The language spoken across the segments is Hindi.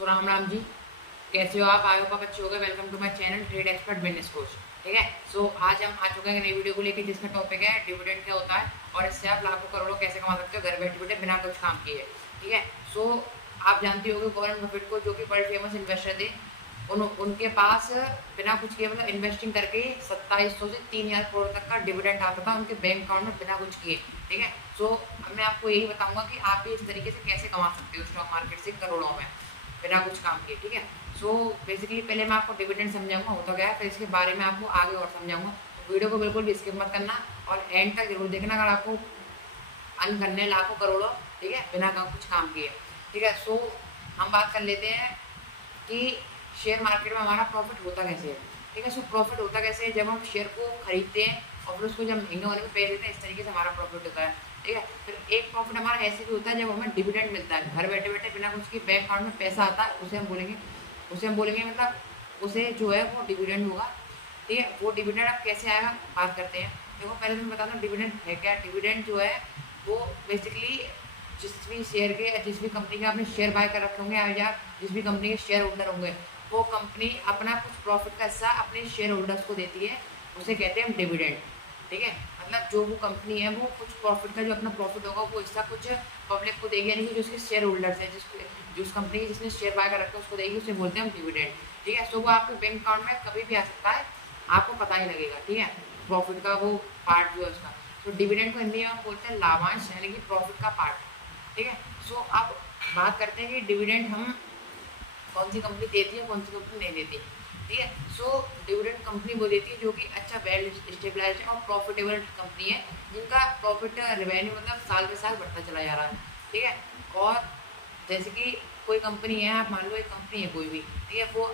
सो राम राम जी, कैसे हो आप? आई होप आप अच्छे हो गए। Welcome to my channel trade expert business coach. ठीक है, सो आज हम आ चुके हैं नई वीडियो को लेकर, जिसका टॉपिक है डिविडेंड क्या होता है और इससे आप लाखों करोड़ों कैसे कमा सकते हो घर बैठे बैठे बिना कुछ काम किए। ठीक है, सो आप जानते होंगे वॉरेन बफेट को, जो कि वर्ल्ड फेमस इन्वेस्टर थे। उनके पास बिना कुछ किए, मतलब इन्वेस्टिंग करके 2700 से 3000 करोड़ तक का डिविडेंड आता था उनके बैंक अकाउंट में बिना कुछ किए। ठीक है, सो मैं आपको यही बताऊंगा कि आप भी इस तरीके से कैसे कमा सकते हो स्टॉक मार्केट से करोड़ों में बिना कुछ काम किए। ठीक है, सो बेसिकली पहले मैं आपको डिविडेंड समझाऊंगा होता क्या है, फिर इसके बारे में आपको आगे और समझाऊंगा। तो वीडियो को बिल्कुल भी स्किप मत करना और एंड तक जरूर देखना अगर आपको अर्न करने लाखों करोड़ों, ठीक है, बिना कुछ काम किए। ठीक है, सो हम बात कर लेते हैं कि शेयर मार्केट में हमारा प्रॉफिट होता कैसे है। ठीक है, सो प्रॉफिट होता कैसे है, जब हम शेयर को खरीदते हैं और फिर उसको जब महंगे होने में बेच देते हैं, इस तरीके से हमारा प्रॉफिट होता है। ठीक है, फिर एक प्रॉफिट हमारा ऐसे भी होता है जब हमें डिविडेंड मिलता है, घर बैठे बैठे बिना कुछ की बैंक अकाउंट में पैसा आता है, उसे हम बोलेंगे मतलब उसे जो है वो डिविडेंड होगा। ठीक है, वो डिविडेंड अब कैसे आएगा बात करते हैं। देखो पहले तो मैं बताता हूँ डिविडेंड है क्या। डिविडेंड जो है वो बेसिकली जिस भी शेयर के या जिस भी कंपनी के आपने शेयर बाय कर रखे होंगे या जिस भी कंपनी के शेयर होल्डर होंगे, वो कंपनी अपना कुछ प्रॉफिट का हिस्सा अपने शेयर होल्डर्स को देती है, उसे कहते हैं डिविडेंड। ठीक है, मतलब जो वो कंपनी है वो कुछ प्रॉफिट का जो अपना प्रॉफिट होगा वो हिस्सा कुछ पब्लिक को देगी, यानी कि जो उसके शेयर होल्डर्स है, जिस कंपनी की जिसने शेयर बाय कर रखा है उसको देगी, उसे बोलते हैं हम डिविडेंड। ठीक है, सो वो आपके बैंक अकाउंट में कभी भी आ सकता है, आपको पता ही लगेगा। ठीक है, प्रॉफिट का वो पार्ट जो है उसका, तो डिविडेंड को हिंदी में हम बोलते हैं लाभांश, यानी कि प्रॉफिट का पार्ट। ठीक है, सो अब बात करते हैं कि डिविडेंड हम कौन सी कंपनी देती है कौन सी कंपनी नहीं देती। ठीक है, सो डिविडेंड कंपनी वो देती है जो कि अच्छा वेल स्टेबलाइज्ड और प्रॉफिटेबल कंपनी है, जिनका प्रॉफिट रेवेन्यू मतलब साल के साल बढ़ता चला जा रहा है। ठीक है, और जैसे कि कोई कंपनी है, आप मान लो एक कंपनी है कोई भी, ठीक है, वो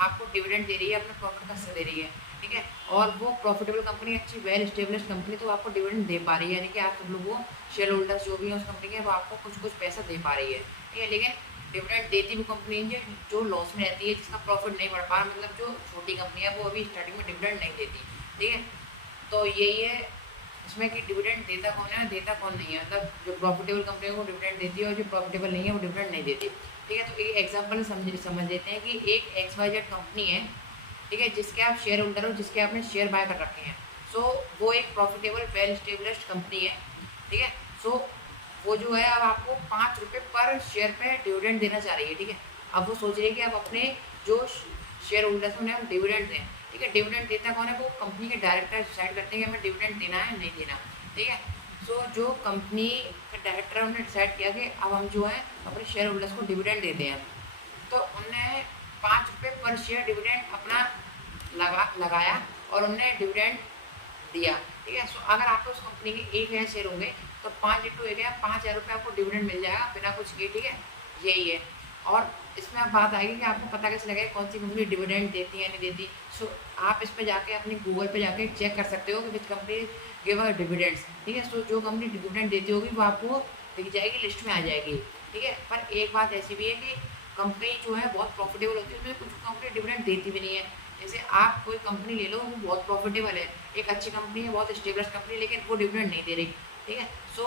आपको डिविडेंड दे रही है, अपने प्रॉफिट का हिस्सा दे रही है। ठीक है, और वो प्रॉफिटेबल कंपनी, अच्छी वेल स्टेब्लिश कंपनी, तो आपको डिविडेंड दे पा रही है, यानी कि आप सब लोग वो शेयर होल्डर्स जो भी है उस कंपनी के, वो आपको कुछ कुछ पैसा दे पा रही है। ठीक है, लेकिन डिविडेंड देती भी कंपनी है जो लॉस में रहती है, जिसका प्रॉफिट नहीं बढ़ पा रहा, मतलब जो छोटी कंपनी है वो अभी स्टार्टिंग में डिविडेंड नहीं देती। ठीक है, तो यही है इसमें कि डिविडेंड देता कौन है देता कौन नहीं है, मतलब जो प्रॉफिटेबल कंपनी है वो डिविडेंड देती है और जो प्रॉफिटेबल नहीं है वो डिविडेंड नहीं देती। ठीक है, तो एक एग्जांपल समझ लेते हैं कि एक XYZ कंपनी है, ठीक है, जिसके आप शेयर होल्डर हो, जिसके आपने शेयर बाय कर रखे हैं। सो वो एक प्रॉफिटेबल वेल स्टेब्लिश्ड कंपनी है। ठीक है, सो वो जो है अब आपको 5 रुपये पर शेयर पे डिविडेंड देना चाह रही है। ठीक है, अब वो सोच रही है कि आप अपने जो शेयर होल्डर्स उन्हें हम डिविडेंड दें। ठीक है, डिविडेंड देता कौन है, वो कंपनी के डायरेक्टर डिसाइड करते हैं कि हमें डिविडेंड देना है नहीं देना। ठीक है, सो जो कंपनी के डायरेक्टर है उन्होंने डिसाइड किया कि अब हम जो है अपने शेयर होल्डर्स को डिविडेंड देते हैं, तो उनने 5 रुपये पर शेयर डिविडेंड अपना लगाया और उनने डिविडेंड दिया। ठीक है, सो अगर आपको उस कंपनी के 1,000 शेयर होंगे तो 5 × 1 है 5,000 रुपये आपको डिविडेंड मिल जाएगा बिना कुछ किए। ठीक है, यही है। और इसमें अब बात आएगी कि आपको पता कैसे लगेगा कौन सी कंपनी डिविडेंड देती है नहीं देती। सो आप इस पे जाके अपनी गूगल पे जाके चेक कर सकते हो कि विच कंपनी गिव डिविडेंड्स। ठीक है, सो जो कंपनी डिविडेंड देती होगी वो आपको दिख जाएगी, लिस्ट में आ जाएगी। ठीक है, पर एक बात ऐसी भी है कि कंपनी जो है बहुत प्रॉफिटेबल होती है, उसमें कुछ कंपनी डिविडेंड देती भी नहीं है। जैसे आप कोई कंपनी ले लो, वो बहुत प्रॉफिटेबल है, एक अच्छी कंपनी है, बहुत स्टेबल कंपनी, लेकिन वो डिविडेंड नहीं दे रही। ठीक है, सो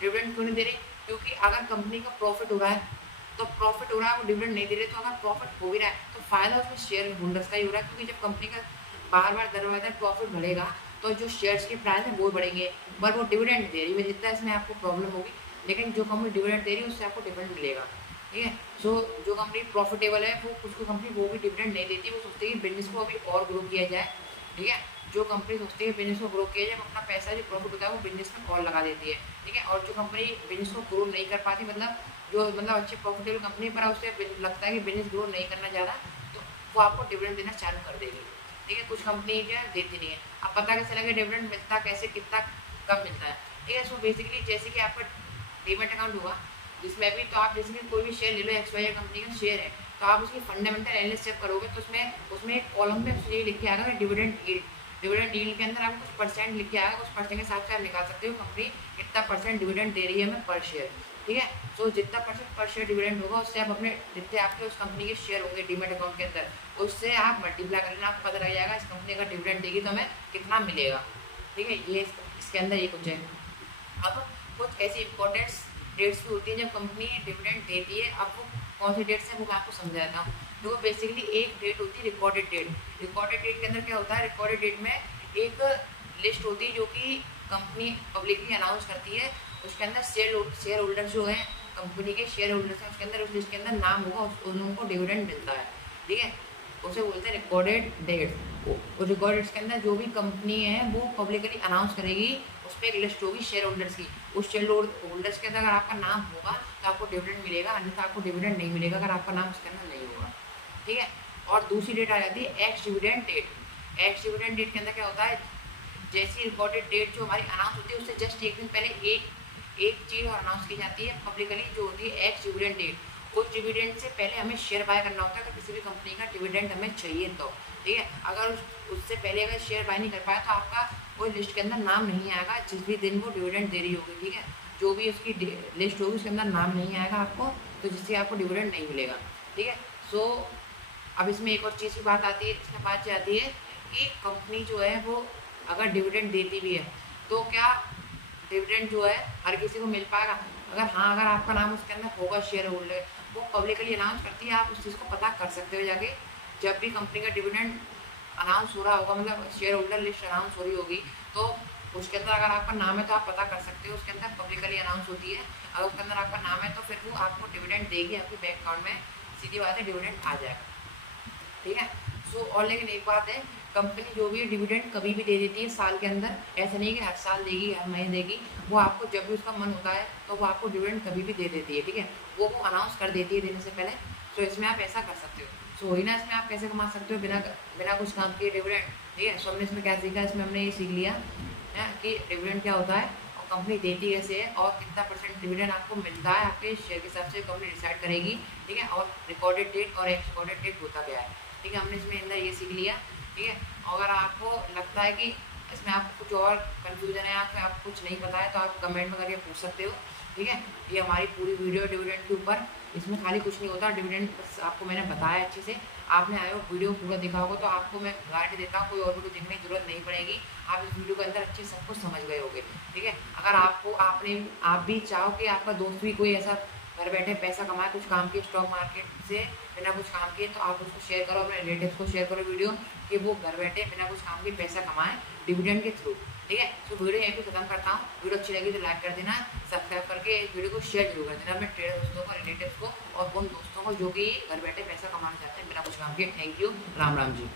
डिविडेंड क्यों नहीं दे रही, क्योंकि अगर कंपनी का प्रॉफिट हो रहा है तो प्रॉफिट हो रहा है, वो डिविडेंड नहीं दे रहे, तो अगर प्रॉफिट हो भी रहा है तो फायदा उसमें शेयर होल्डर्स का ही हो रहा है, क्योंकि जब कंपनी का बार बार दर बदर प्रॉफिट बढ़ेगा तो जो शेयर्स के प्राइस है वो बढ़ेंगे, पर वो डिविडेंड नहीं दे रही, जितना इसमें आपको प्रॉब्लम होगी। लेकिन जो कंपनी डिविडेंड दे रही है उससे आपको डिविडेंड मिलेगा। ठीक है, सो जो कंपनी प्रॉफिटेबल है वो कुछ कंपनी वो भी डिविडेंड नहीं देती, वो सोचती है कि बिजनेस को अभी और ग्रो किया जाए। ठीक है, जो कंपनी सोचती है बिजनेस को ग्रो किया जाए, अपना पैसा जो प्रॉफिट होता है वो बिजनेस में और लगा देती है। ठीक है, और जो कंपनी बिजनेस को ग्रो नहीं कर पाती, मतलब अच्छी प्रॉफिटेबल कंपनी पर उसे लगता है कि बिजनेस ग्रो नहीं करना चाहता, तो वो आपको डिविडेंड देना चालू कर देगी। ठीक है, कुछ कंपनी क्या देती नहीं है। अब पता कैसे लगे डिविडेंड मिलता कैसे, कितना कब मिलता है। ठीक है, सो बेसिकली जैसे कि आपका डीमैट अकाउंट होगा जिसमें भी, तो आप जैसे कि कोई भी शेयर ले लो, XYZ कंपनी का शेयर है, तो आप उसकी फंडामेंटल एनालिसिस चेक करोगे तो उसमें एक कॉलम में ये लिख के आएगा डिविडेंड यील्ड। डिविडेंड यील्ड के अंदर आपको कुछ परसेंट लिख के आएगा, उस परसेंट के हिसाब से आप निकाल सकते हो कंपनी कितना परसेंट डिविडेंड दे रही है हमें पर शेयर। ठीक है, सो जितना परसेंट पर शेयर डिविडेंड होगा उससे आप अपने जितने आपके उस कंपनी के शेयर होंगे डीमैट अकाउंट के अंदर, उससे आप मल्टीप्लाई कर लेना, आपको पता लग जाएगा इस कंपनी का डिविडेंड देगी तो हमें कितना मिलेगा। ठीक है, ये इसके अंदर ये कुछ है। अब कुछ ऐसी इंपॉर्टेंट डेट्स भी होती हैं जब कंपनी डिविडेंड देती है। अब वो कौन सी डेट से, वो मैं आपको समझाता हूँ। देखो बेसिकली एक डेट होती है रिकॉर्डेड डेट। रिकॉर्डेड डेट के अंदर क्या होता है, रिकॉर्डेड डेट में एक लिस्ट होती है जो कि कंपनी पब्लिकली अनाउंस करती है। उसके अंदर शेयर होल्डर जो हैं कंपनी के शेयर होल्डर्स हैं, उसके अंदर उस लिस्ट के अंदर नाम होगा, उन लोगों को डिविडेंड मिलता है, ठीक है। उसे बोलते हैं रिकॉर्डेड डेट। और रिकॉर्डेड के अंदर जो भी कंपनी है वो पब्लिकली अनाउंस करेगी, उस पर एक लिस्ट होगी शेयर होल्डर्स की। उस शेयर होल्डर्स के अंदर अगर आपका नाम होगा तो आपको डिविडेंड मिलेगा, अन्यथा आपको डिविडेंड नहीं मिलेगा अगर आपका नाम उसके अंदर नहीं होगा, ठीक है। और दूसरी डेट आ जाती है ex dividend date. Ex dividend date के अंदर क्या होता है, जैसी रिकॉर्डेड डेट जो हमारी अनाउंस होती है उससे जस्ट एक दिन पहले एक चीज़ और अनाउंस की जाती है पब्लिकली, जो होती है एक्स डिविडेंड डेट। उस डिविडेंड से पहले हमें शेयर बाय करना होता है अगर किसी भी कंपनी का डिविडेंड हमें चाहिए तो, ठीक है। अगर उससे पहले अगर शेयर बाय नहीं कर पाया तो आपका कोई लिस्ट के अंदर नाम नहीं आएगा जिस भी दिन वो डिविडेंड दे रही होगी, ठीक है। जो भी उसकी लिस्ट होगी उसके अंदर नाम नहीं आएगा आपको, तो जिससे आपको डिविडेंड नहीं मिलेगा, ठीक है। सो अब इसमें एक और चीज़ की बात आती है, इसमें बात आती है कि कंपनी जो है वो अगर डिविडेंड देती भी है तो क्या डिविडेंड जो है हर किसी को मिल पाएगा। अगर हाँ, अगर आपका नाम उसके अंदर होगा शेयर होल्डर, वो पब्लिकली अनाउंस करती है, आप उस चीज़ को पता कर सकते हो जाके। जब भी कंपनी का डिविडेंड अनाउंस हो रहा होगा, मतलब शेयर होल्डर लिस्ट अनाउंस हो रही होगी, तो उसके अंदर अगर आपका नाम है तो आप पता कर सकते हो, उसके अंदर पब्लिकली अनाउंस होती है। अगर उसके अंदर आपका नाम है तो फिर वो आपको डिविडेंड देगी आपके बैंक अकाउंट में, सीधी बात है डिविडेंड आ जाएगा, ठीक है। सो और लेकिन एक बात है, कंपनी जो भी डिविडेंड कभी भी दे देती है साल के अंदर, ऐसा नहीं कि हर साल देगी हर महीने देगी। वो आपको जब भी उसका मन होता है तो वो आपको डिविडेंड कभी भी दे देती है, ठीक है। वो अनाउंस कर देती है देने से पहले। तो इसमें आप ऐसा कर सकते हो। सो वही ना, इसमें आप कैसे कमा सकते हो बिना बिना कुछ काम किए डिविडेंड, ठीक है। सो हमने इसमें क्या सीखा, इसमें हमने ये सीख लिया है कि डिविडेंड क्या होता है और कंपनी देती कैसे है और कितना % डिविडेंड आपको मिलता है, आपके शेयर के हिसाब से कंपनी डिसाइड करेगी, ठीक है। और रिकॉर्डेड डेट और एक्स रिकॉर्डेड डेट होता क्या है, ठीक है। हमने इसमें अंदर ये सीख लिया, ठीक है। अगर आपको लगता है कि इसमें आपको कुछ और कन्फ्यूजन है, आपको कुछ नहीं पता है, तो आप कमेंट में करके पूछ सकते हो, ठीक है। ये हमारी पूरी वीडियो डिविडेंड के ऊपर, इसमें खाली कुछ नहीं होता डिविडेंड, बस आपको मैंने बताया अच्छे से। आपने आए हो वीडियो पूरा देखा होगा तो आपको मैं गारंटी देता हूँ कोई और वीडियो देखने की जरूरत नहीं पड़ेगी। आप इस वीडियो के अंदर अच्छे सब कुछ समझ गए होंगे, ठीक है। अगर आप भी चाहो कि आपका दोस्त भी कोई ऐसा घर बैठे पैसा कमाए कुछ काम के स्टॉक मार्केट से बिना कुछ काम किए, तो आप उसको शेयर करो, अपने रिलेटिव्स को शेयर करो वीडियो, कि वो घर बैठे बिना कुछ काम के पैसा कमाएं डिविडेंड के थ्रू, ठीक है। तो वीडियो यहीं पे खत्म करता हूँ। वीडियो अच्छी लगी तो लाइक कर देना, सब्सक्राइब करके इस वीडियो को शेयर जरूर कर देना अपने ट्रेडर दोस्तों को, रिलेटिव्स को और उन दोस्तों को जो कि घर बैठे पैसा कमाना चाहते हैं बिना कुछ काम के। Thank you, Ram Ram ji.